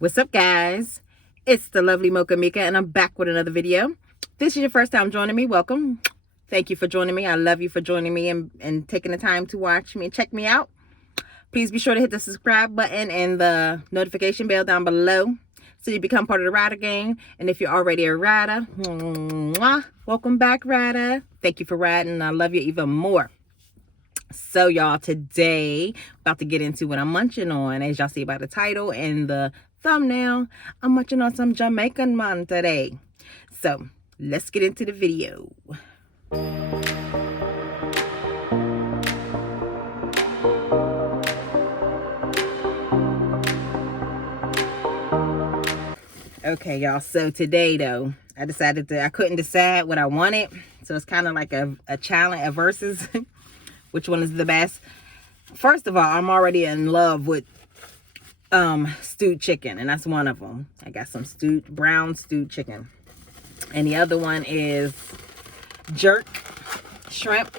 What's up, guys? It's the lovely Mocha Mika, and I'm back with another video. If this is your first time joining me, welcome. Thank you for joining me. I love you for joining me and taking the time to watch me and check me out. Please be sure to hit the subscribe button and the notification bell down below so you become part of the Rider gang. And if you're already a rider, welcome back, rider. Thank you for riding. I love you even more. So y'all, today about to get into what I'm munching on. As y'all see by the title and the thumbnail, I'm munching on some Jamaican Fun today. So let's get into the video. Okay, y'all, so today though, I couldn't decide what I wanted. So it's kind of like a challenge, a versus which one is the best. First of all, I'm already in love with stewed chicken, and that's one of them. I got some brown stewed chicken, and the other one is jerk shrimp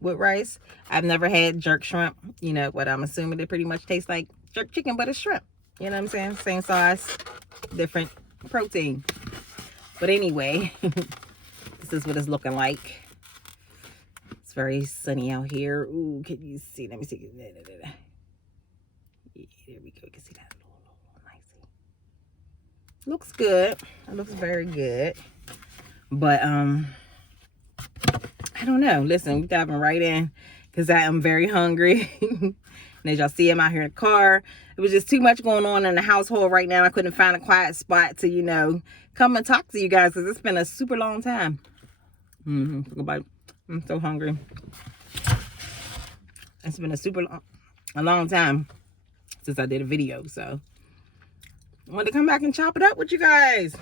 with rice. I've never had jerk shrimp. You know what, I'm assuming it pretty much tastes like jerk chicken, but it's shrimp. You know what I'm saying? Same sauce, different protein. But anyway, this is what it's looking like. It's very sunny out here. Ooh, can you see? Let me see. Yeah, there we go. You can see that. Nice. Looks good. It looks very good. But I don't know. Listen, we're diving right in because I am very hungry. And as y'all see, I'm out here in the car. It was just too much going on in the household right now. I couldn't find a quiet spot to, you know, come and talk to you guys because it's been a super long time. I'm so hungry. It's been a long time since I did a video, so I wanted to come back and chop it up with you guys.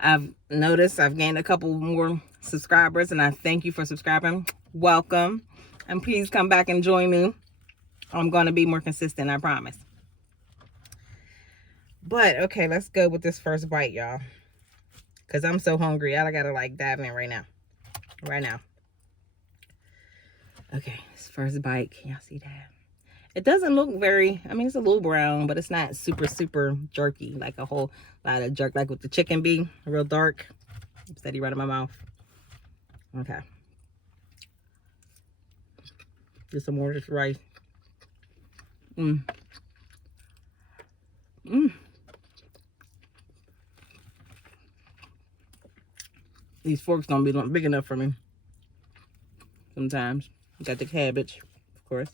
I've noticed I've gained a couple more subscribers, and I thank you for subscribing. Welcome, and please come back and join me. I'm going to be more consistent, I promise. But okay, let's go with this first bite, y'all, because I'm so hungry. I gotta like dive in right now. Okay, this first bite, can y'all see that? It doesn't look very, I mean, it's a little brown, but it's not super jerky, like a whole lot of jerk, like with the chicken be real dark. Steady right in my mouth. Okay. Get some more of this rice. These forks don't be big enough for me sometimes. Got the cabbage, of course.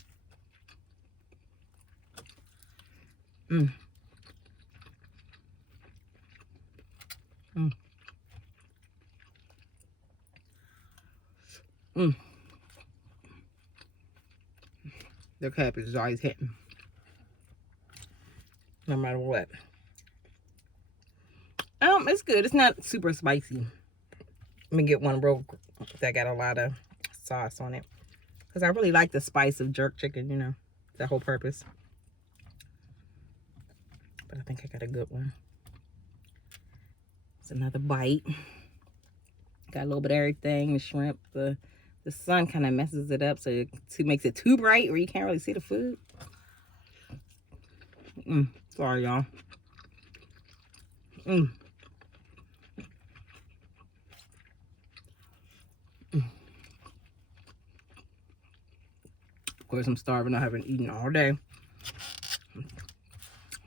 The cabbage is always hitting, no matter what. It's good. It's not super spicy. Let me get one real that got a lot of sauce on it, because I really like the spice of jerk chicken, you know, the whole purpose. But I think I got a good one. It's another bite. Got a little bit of everything. The shrimp, the sun kind of messes it up, so it makes it too bright where you can't really see the food. Sorry, y'all. Of course, I'm starving. I haven't eaten all day.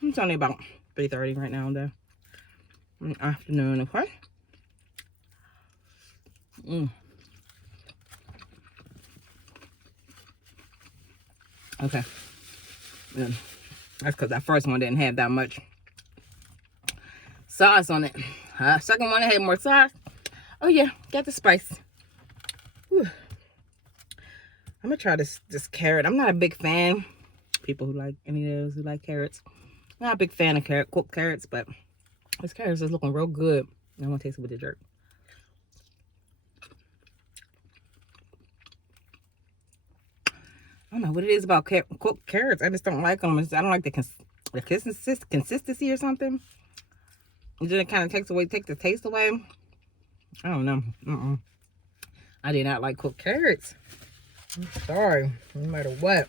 It's only about 3:30 right now, though. In the afternoon, okay? Okay. Yeah. That's because that first one didn't have that much sauce on it. Second one, I had more sauce. Oh, yeah. Got the spice. Whew. I'm going to try this carrot. I'm not a big fan. People who like any of those who like carrots. I'm not a big fan of cooked carrots, but this carrot is looking real good. I'm going to taste it with the jerk. I don't know what it is about cooked carrots. I just don't like them. I don't like the consistency or something. It just kind of takes the taste away. I don't know. I did not like cooked carrots. I'm sorry. No matter what.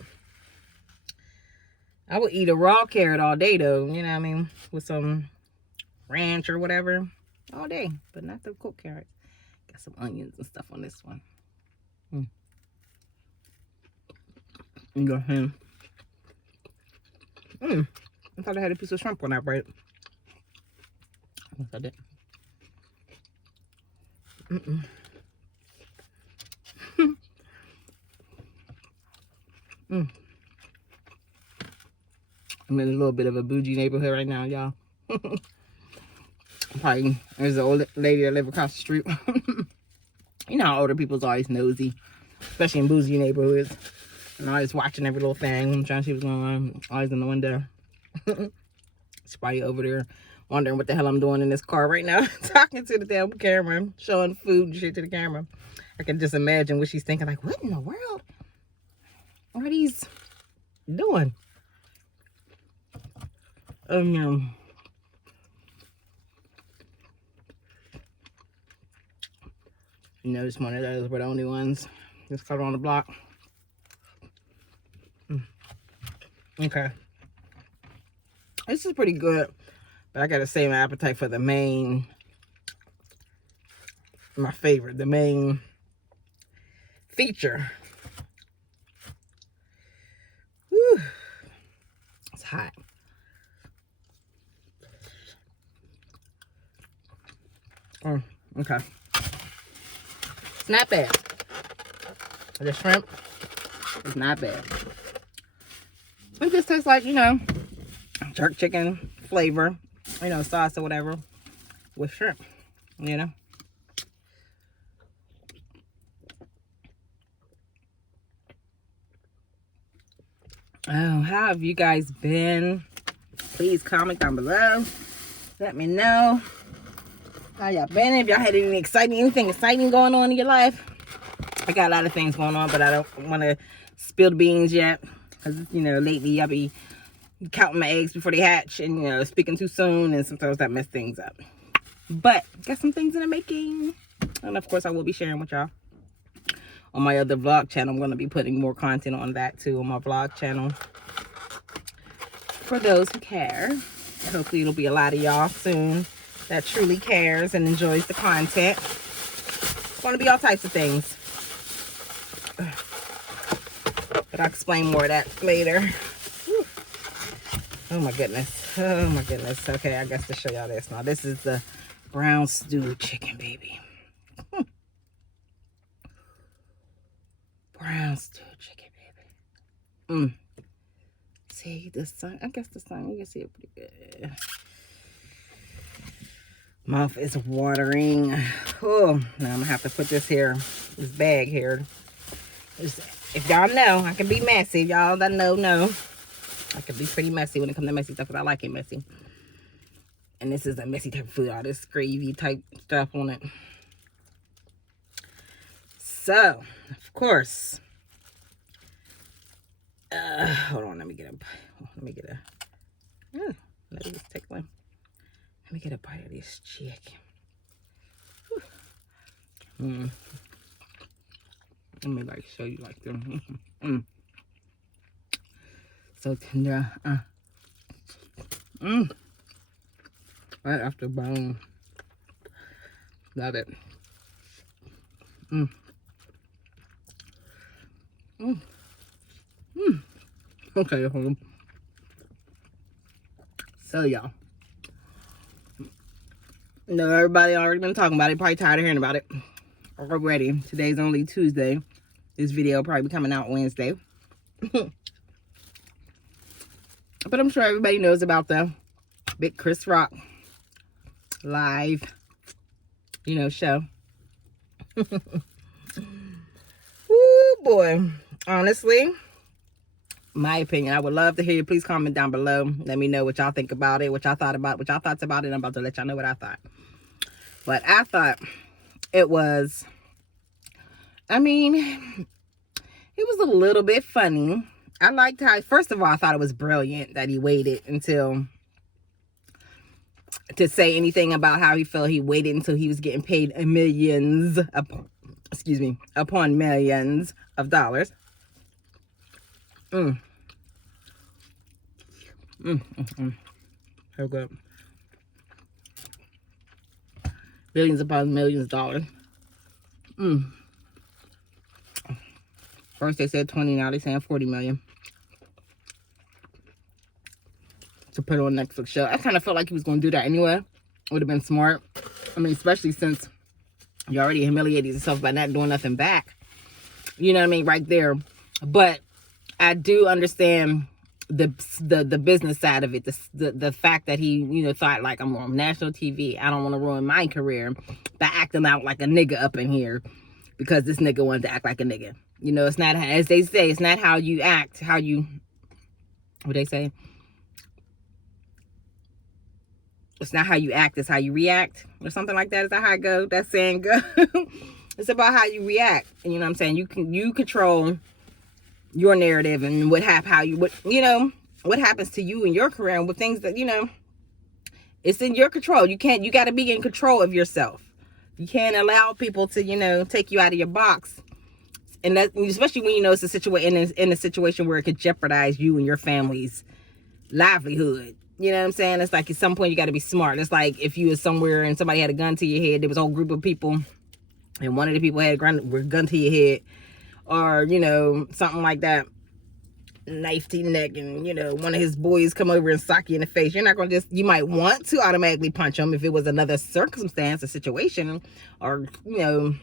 I would eat a raw carrot all day though, you know what I mean? With some ranch or whatever. All day, but not the cooked carrots. Got some onions and stuff on this one. You got him. I thought I had a piece of shrimp on that bread. Yes, I did. I'm in a little bit of a bougie neighborhood right now, y'all. Probably there's an old lady that lives across the street. You know how older people's always nosy, especially in bougie neighborhoods. And always watching every little thing. I'm trying to see what's going on. Always in the window. She's probably over there wondering what the hell I'm doing in this car right now. Talking to the damn camera. Showing food and shit to the camera. I can just imagine what she's thinking. Like, what in the world are these doing? You know, it's one of those were the only ones. Just cut on the block. Okay. This is pretty good. But I gotta say my appetite for the main, my favorite, the main feature. Whew. It's hot. Okay. It's not bad. The shrimp is not bad. It just tastes like, you know, jerk chicken flavor, you know, sauce or whatever with shrimp, you know. Oh, how have you guys been? Please comment down below. Let me know how y'all been. If y'all had anything exciting going on in your life. I got a lot of things going on, but I don't want to spill the beans yet. Because, you know, lately I be counting my eggs before they hatch and, you know, speaking too soon. And sometimes that mess things up. But got some things in the making. And, of course, I will be sharing with y'all. On my other vlog channel, I'm going to be putting more content on that, too, on my vlog channel. For those who care. Hopefully, it'll be a lot of y'all soon that truly cares and enjoys the content. It's going to be all types of things. But I'll explain more of that later. Whew. Oh my goodness. Oh my goodness. Okay, I guess to show y'all this. Now, this is the brown stewed chicken, baby. Brown stewed chicken, baby. See the sun? I guess the sun, you can see it pretty good. Mouth is watering. Oh, now I'm gonna have to put this bag here. If y'all know, I can be messy. Y'all that know. I can be pretty messy when it comes to messy stuff because I like it messy. And this is a messy type of food. All this gravy type stuff on it. So, of course. Hold on. Let me get a. Let me just take one. Let me get a bite of this chicken. Let me like show you like them. So tender. Right after bone. Love it. Okay, hold on. So y'all. No, everybody already been talking about it. Probably tired of hearing about it already. Today's only Tuesday. This video will probably be coming out Wednesday. But I'm sure everybody knows about the Big Chris Rock live, you know, show. Woo, boy. Honestly, my opinion, I would love to hear you. Please comment down below. Let me know what y'all think about it, what y'all thought about, what y'all thoughts about it. I'm about to let y'all know what I thought. But I thought it was, I mean, it was a little bit funny. I liked how, first of all, I thought it was brilliant that he waited until, to say anything about how he felt. He waited until he was getting paid millions, upon millions of dollars. So good. Billions upon millions of dollars. First they said 20, now they're saying 40 million. To put on Netflix show. I kind of felt like he was going to do that anyway. Would have been smart. I mean, especially since you already humiliated yourself by not doing nothing back. You know what I mean? Right there. But I do understand the business side of it. The fact that he, you know, thought like, I'm on national TV. I don't want to ruin my career by acting out like a nigga up in here because this nigga wanted to act like a nigga. You know, it's not, as they say, it's not how you act, how you, what they say? It's not how you act, it's how you react, or something like that. Is that how it goes? That saying go. It's about how you react. And you know what I'm saying? You control your narrative and what happens to you in your career and what things that, you know, it's in your control. You got to be in control of yourself. You can't allow people to, you know, take you out of your box. And that, especially when you know it's a situation in a situation where it could jeopardize you and your family's livelihood. You know what I'm saying? It's like at some point you got to be smart. It's like if you was somewhere and somebody had a gun to your head, there was a whole group of people and one of the people had a gun to your head, or, you know, something like that, knife to your neck, and, you know, one of his boys come over and sock you in the face. You're not going to just, you might want to automatically punch him if it was another circumstance, a situation, or, you know,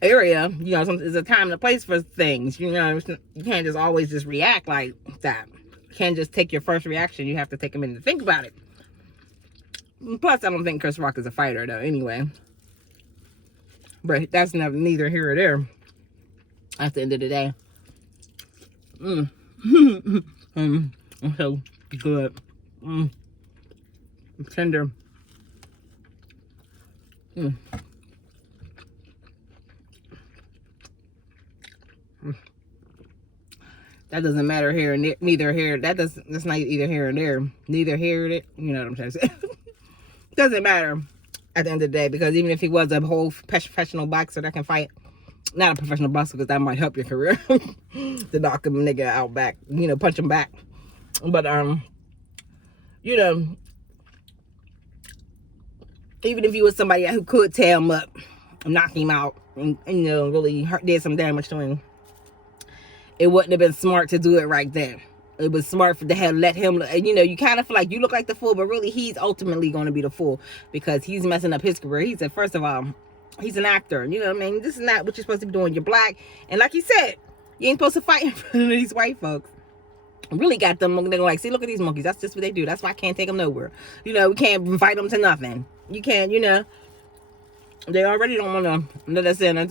area. You know, there's a time and a place for things. You know, you can't just always just react like that. You can't just take your first reaction. You have to take a minute to think about it. Plus, I don't think Chris Rock is a fighter, though, anyway. But that's neither here or there at the end of the day. So good. Tender. That doesn't matter here and neither here. That's not either here or there. Neither here or there. You know what I'm trying to say. Doesn't matter at the end of the day, because even if he was a whole professional boxer that can fight, not a professional boxer, because that might help your career, to knock a nigga out back, you know, punch him back. But you know, even if you was somebody who could tear him up, knock him out, and you know, really did some damage to him, it wouldn't have been smart to do it right there. It was smart to let him, you know, you kind of feel like you look like the fool, but really he's ultimately going to be the fool because he's messing up his career. He said, first of all, he's an actor. You know what I mean? This is not what you're supposed to be doing. You're black. And like he said, you ain't supposed to fight in front of these white folks. Really got them, they're like, see, look at these monkeys. That's just what they do. That's why I can't take them nowhere. You know, we can't invite them to nothing. You can't, you know. They already don't want to let us in as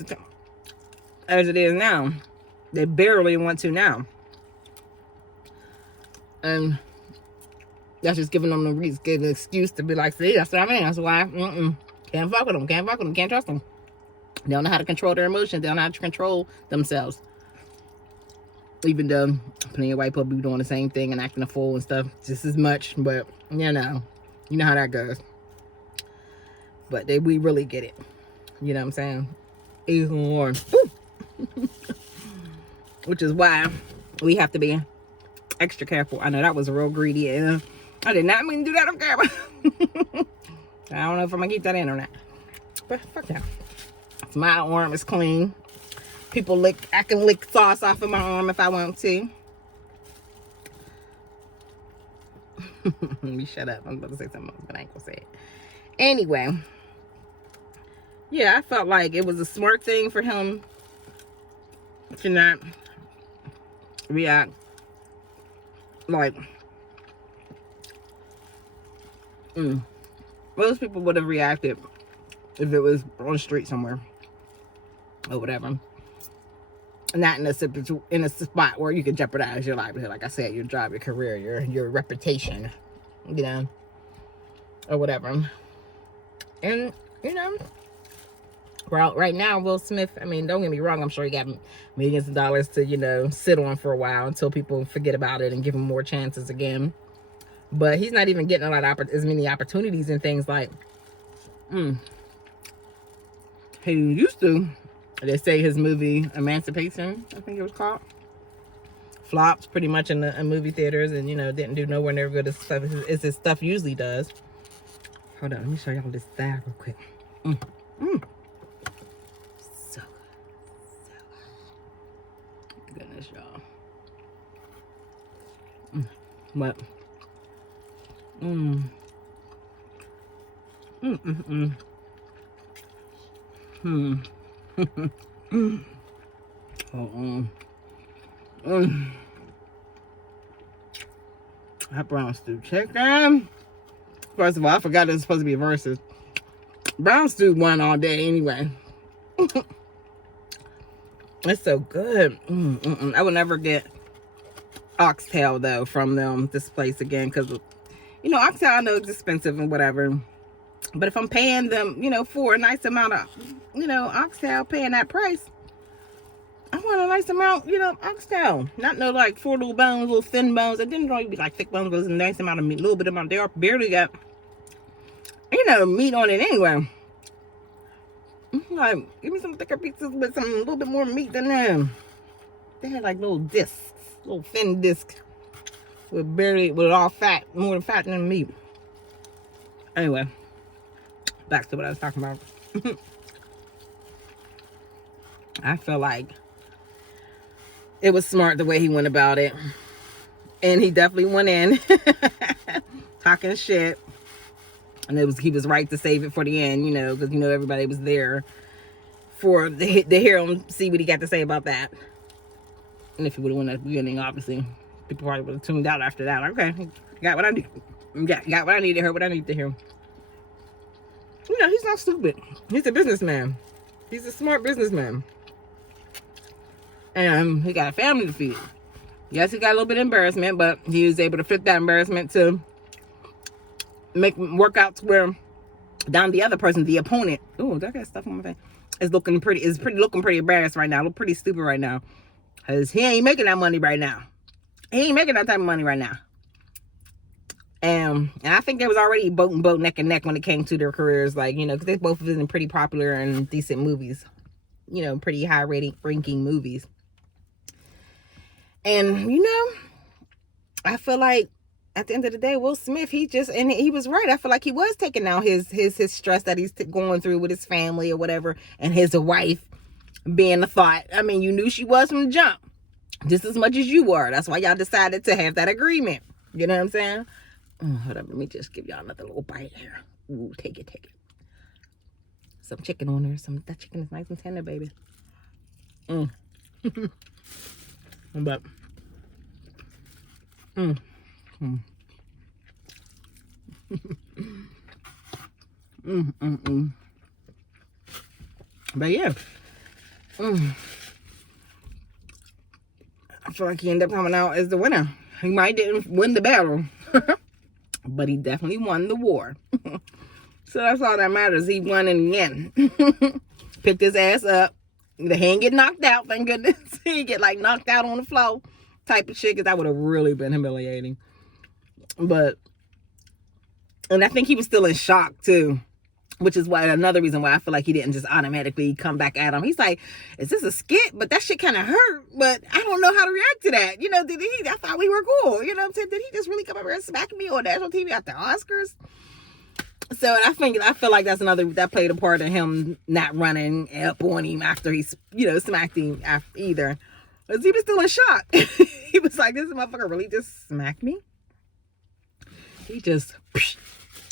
it is now. They barely want to now. And that's just giving them an excuse to be like, see, that's what I mean. That's why can't fuck with them, can't trust them. They don't know how to control their emotions. They don't know how to control themselves. Even though plenty of white people be doing the same thing and acting a fool and stuff just as much. But, you know how that goes. But we really get it. You know what I'm saying? Even more. Which is why we have to be extra careful. I know that was real greedy. I did not mean to do that on camera. I don't know if I'm gonna keep that in or not. But fuck that. My arm is clean. I can lick sauce off of my arm if I want to. Let me shut up. I'm about to say something else, but I ain't gonna say it. Anyway. Yeah, I felt like it was a smart thing for him to not react like most people would have reacted if it was on the street somewhere or whatever, not in a spot where you can jeopardize your livelihood, like I said, your job, your career, your reputation, you know, or whatever. And you know, well, right now, Will Smith, I mean, don't get me wrong, I'm sure he got millions of dollars to, you know, sit on for a while until people forget about it and give him more chances again. But he's not even getting as many opportunities and things like he used to. They say his movie Emancipation, I think it was called, flops pretty much in the movie theaters, and you know, didn't do nowhere near good as his stuff usually does. Hold on, let me show y'all this thigh real quick. So good. Goodness, y'all. But that brown stew chicken. First of all, I forgot it was supposed to be a versus. Brown stew won all day anyway. It's so good. I would never get oxtail though from this place again, because you know, oxtail I know it's expensive and whatever, but if I'm paying them, you know, for a nice amount of, you know, oxtail, paying that price, I want a nice amount, you know, oxtail. Not no like 4 little bones, little thin bones. It didn't really be like thick bones, but it's a nice amount of meat, a little bit of amount. They are barely got, you know, meat on it anyway. Like, give me some thicker pizzas with some a little bit more meat than them. They had like little discs, little thin discs with all fat, more than fat than meat. Anyway, back to what I was talking about. I feel like it was smart the way he went about it, and he definitely went in talking shit, and he was right to save it for the end, you know, because you know everybody was there for to hear him see what he got to say about that. And if he would have won at the beginning, obviously people probably would have tuned out after that. Like, okay, got what I need. Got what I need to hear. What I need to hear. You know, he's not stupid. He's a businessman. He's a smart businessman. And he got a family to feed. Yes, he got a little bit of embarrassment, but he was able to flip that embarrassment to work out to where down the other person, the opponent. Oh, that got stuff on my face. Is looking pretty embarrassed right now. Look pretty stupid right now. Because he ain't making that money right now. He ain't making that type of money right now. And I think they was already boat neck and neck when it came to their careers. Like, you know, because they both been in pretty popular and decent movies. You know, pretty high ranking movies. And, you know, I feel like at the end of the day, Will Smith, he was right. I feel like he was taking out his stress that he's going through with his family or whatever. And his wife being a thought. I mean, you knew she was from the jump. Just as much as you were. That's why y'all decided to have that agreement. You know what I'm saying? Hold up, let me just give y'all another little bite here. Ooh, take it. Some chicken on there. That chicken is nice and tender, baby. But but yeah. I feel like he ended up coming out as the winner. He might didn't win the battle, but he definitely won the war. So that's all that matters. He won in the end. Picked his ass up. He didn't get knocked out, thank goodness. He didn't get like knocked out on the floor type of shit, because that would have really been humiliating. But, and I think he was still in shock too, which is why another reason why I feel like he didn't just automatically come back at him. He's like, is this a skit? But that shit kind of hurt, but I don't know how to react to that. You know, I thought we were cool. You know what I'm saying? Did he just really come over and smack me on national TV at the Oscars? So I feel like that's that played a part in him not running up on him after he, you know, smacked him after either. Because he was still in shock. He was like, this motherfucker really just smacked me? He just,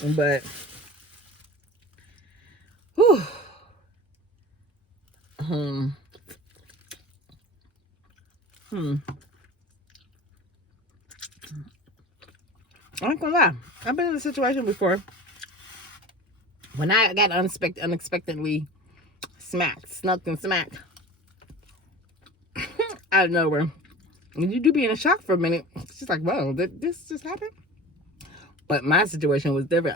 but, whew. I ain't gonna lie. I've been in a situation before when I got unexpectedly snuck and smacked out of nowhere. And you do be in a shock for a minute. It's just like, whoa, did this just happen? But my situation was different.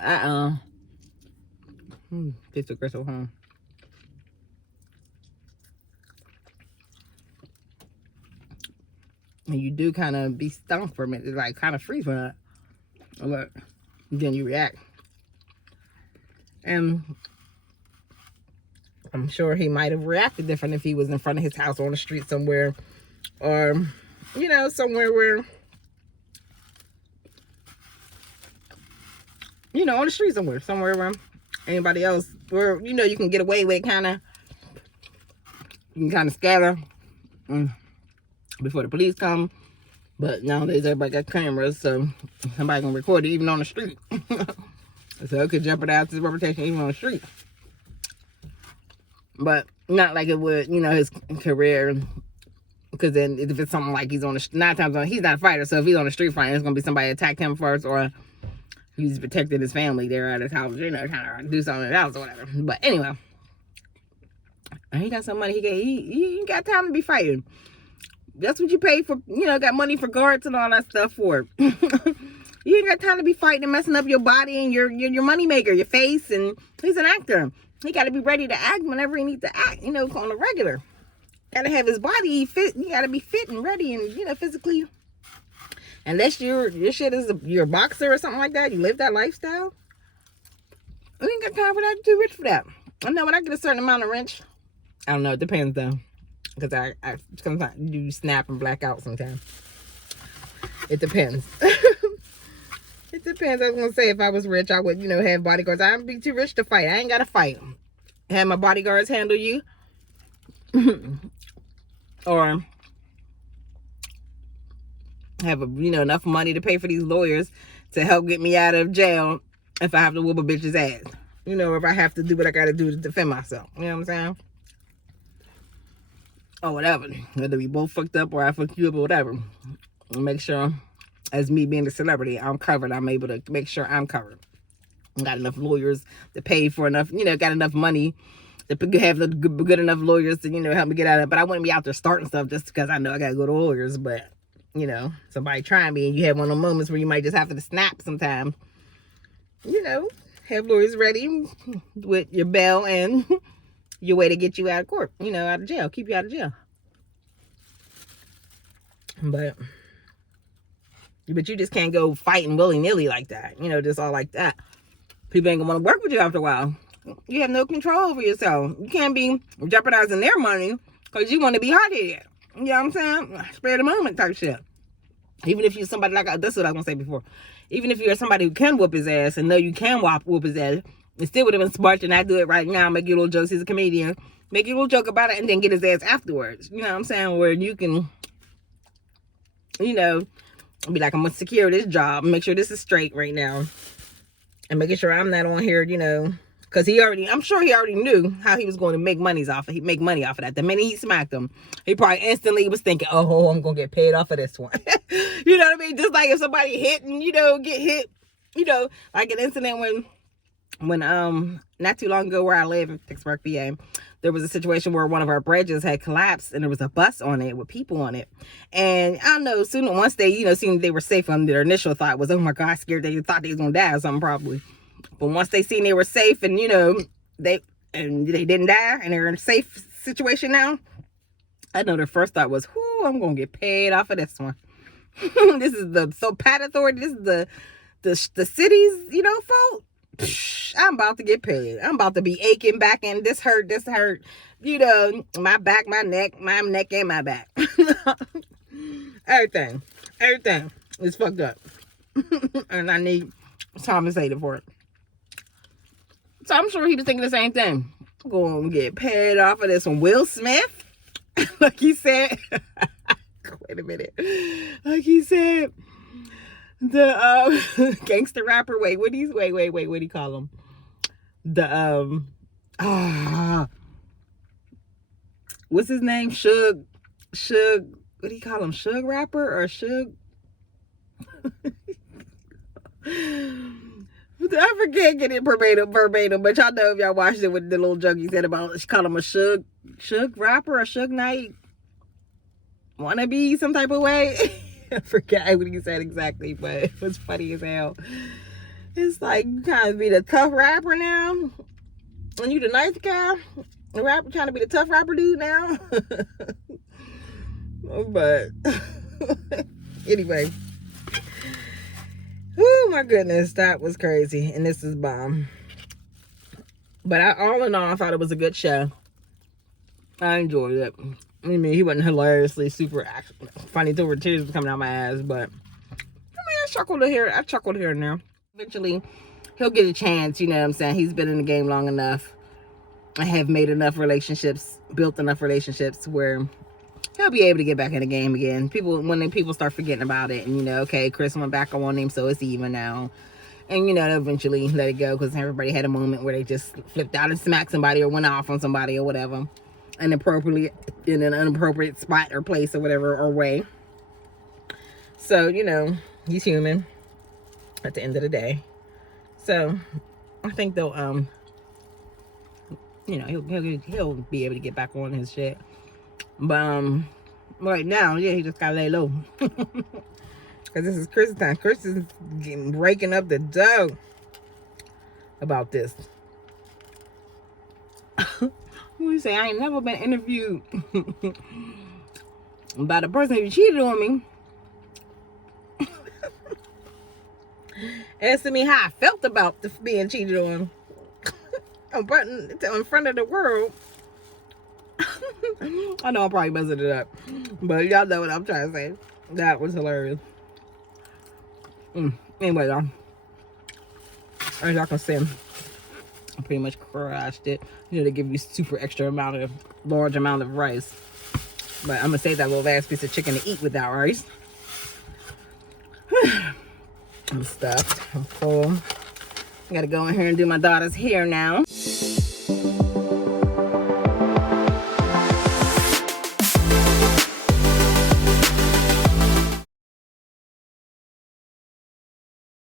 Taste of gristle, huh? And you do kind of be stung for a minute. It's like kind of freeze for that. But then you react. And I'm sure he might have reacted different if he was in front of his house on the street somewhere. Or you know, somewhere where, you know, on the street somewhere where anybody else, where, you know, you can get away with kind of, you can kind of scatter before the police come. But nowadays everybody got cameras, so somebody can record it even on the street. So it could jeopardize his reputation even on the street. But not like it would, you know, his career. Because then if it's something like he's on the, 9 times on, he's not a fighter, so if he's on the street fighting, it's going to be somebody attack him first, or he's protecting his family there at his house, you know, trying to do something else or whatever. But anyway, he got some money. He ain't got time to be fighting. That's what you pay for, you know, got money for guards and all that stuff for. You ain't got time to be fighting and messing up your body and your money maker, your face. And he's an actor. He got to be ready to act whenever he needs to act, you know, on a regular. Got to have his body fit. You got to be fit and ready and, you know, physically. Unless your shit is you're a boxer or something like that, you live that lifestyle. You ain't got time for that. You're too rich for that. I know when I get a certain amount of rent, I don't know. It depends though. Because I sometimes do snap and black out sometimes. It depends. It depends. I was going to say if I was rich, I would, you know, have bodyguards. I'd be too rich to fight. I ain't got to fight. Have my bodyguards handle you. Or have, you know, enough money to pay for these lawyers to help get me out of jail if I have to whoop a bitch's ass. You know, if I have to do what I got to do to defend myself. You know what I'm saying? Or whatever. Whether we both fucked up or I fucked you up or whatever. Make sure, as me being a celebrity, I'm covered. I'm able to make sure I'm covered. Got enough lawyers to pay for enough, you know, got enough money to have the good enough lawyers to, you know, help me get out of it. But I wouldn't be out there starting stuff just because I know I got to go to lawyers. But, you know, somebody trying me and you have one of those moments where you might just have to snap sometimes. You know, have lawyers ready with your bail and your way to get you out of court, you know, out of jail, keep you out of jail. But you just can't go fighting willy-nilly like that, you know, just all like that. People ain't gonna want to work with you after a while. You have no control over yourself. You can't be jeopardizing their money because you want to be hot-headed. You know what I'm saying? Spare the moment type shit. Even if you're somebody like, that's what I was gonna say before. Even if you're somebody who can whoop his ass and know you can whoop his ass, it still would have been smart to not do it right now. Make your little jokes. He's a comedian. Make your little joke about it and then get his ass afterwards. You know what I'm saying? Where you can, you know, be like, I'm going to secure this job. Make sure this is straight right now. And making sure I'm not on here, you know. Because I'm sure he already knew how he was going to make money off of that. The minute he smacked him, he probably instantly was thinking, oh, I'm going to get paid off of this one. You know what I mean? Just like if somebody hit and, you know, get hit, you know, like an incident when not too long ago where I live in Pittsburgh, PA, there was a situation where one of our bridges had collapsed and there was a bus on it with people on it. And I don't know, once they, you know, seen they were safe, their initial thought was, oh my God, scared. They thought they was going to die or something probably. But once they seen they were safe and, you know, they didn't die and they're in a safe situation now, I know their first thought was, whoo, I'm going to get paid off of this one. This is the SoPat authority. This is the city's, you know, fault. I'm about to get paid. I'm about to be aching back and this hurt, you know, my back, my neck and my back. Everything is fucked up. And I need compensated for it. So I'm sure he was thinking the same thing. I'm going to get paid off of this one. Will Smith, like he said, wait a minute. Like he said, the gangster rapper, wait, what do you call him? The what's his name? Suge, what do you call him? Suge rapper or Suge? I forget, get it verbatim, but y'all know if y'all watched it with the little joke he said about, she called him a Suge rapper or Suge Knight wannabe some type of way. I forgot what he said exactly, but it was funny as hell. It's like you trying to be the tough rapper now, and you the nice guy. The rapper trying to be the tough rapper dude now. But anyway, oh my goodness, that was crazy, and this is bomb. But all in all, I thought it was a good show. I enjoyed it. I mean, he wasn't hilariously super funny till tears were coming out my ass, but I mean, I chuckled here and there. Eventually, he'll get a chance, you know what I'm saying? He's been in the game long enough. I have made enough relationships, built enough relationships where he'll be able to get back in the game again. When people start forgetting about it, and you know, okay, Chris went back on him, so it's even now. And you know, they'll eventually let it go because everybody had a moment where they just flipped out and smacked somebody or went off on somebody or whatever, inappropriately in an inappropriate spot or place or whatever or way. So you know, he's human at the end of the day. So I think they'll you know, he'll be able to get back on his shit. But right now, yeah, he just gotta lay low. Cause this is Chris' time. Chris is breaking up the dough about this. What you say? I ain't never been interviewed by the person who cheated on me. Asking me how I felt about being cheated on. I'm putting it in front of the world. I know I'm probably messing it up, but y'all know what I'm trying to say. That was hilarious. Anyway, though, as y'all can see, I pretty much crushed it. You know, they give you large amount of rice, but I'm gonna save that little last piece of chicken to eat without rice. I'm stuffed. I'm full. I gotta go in here and do my daughter's hair now.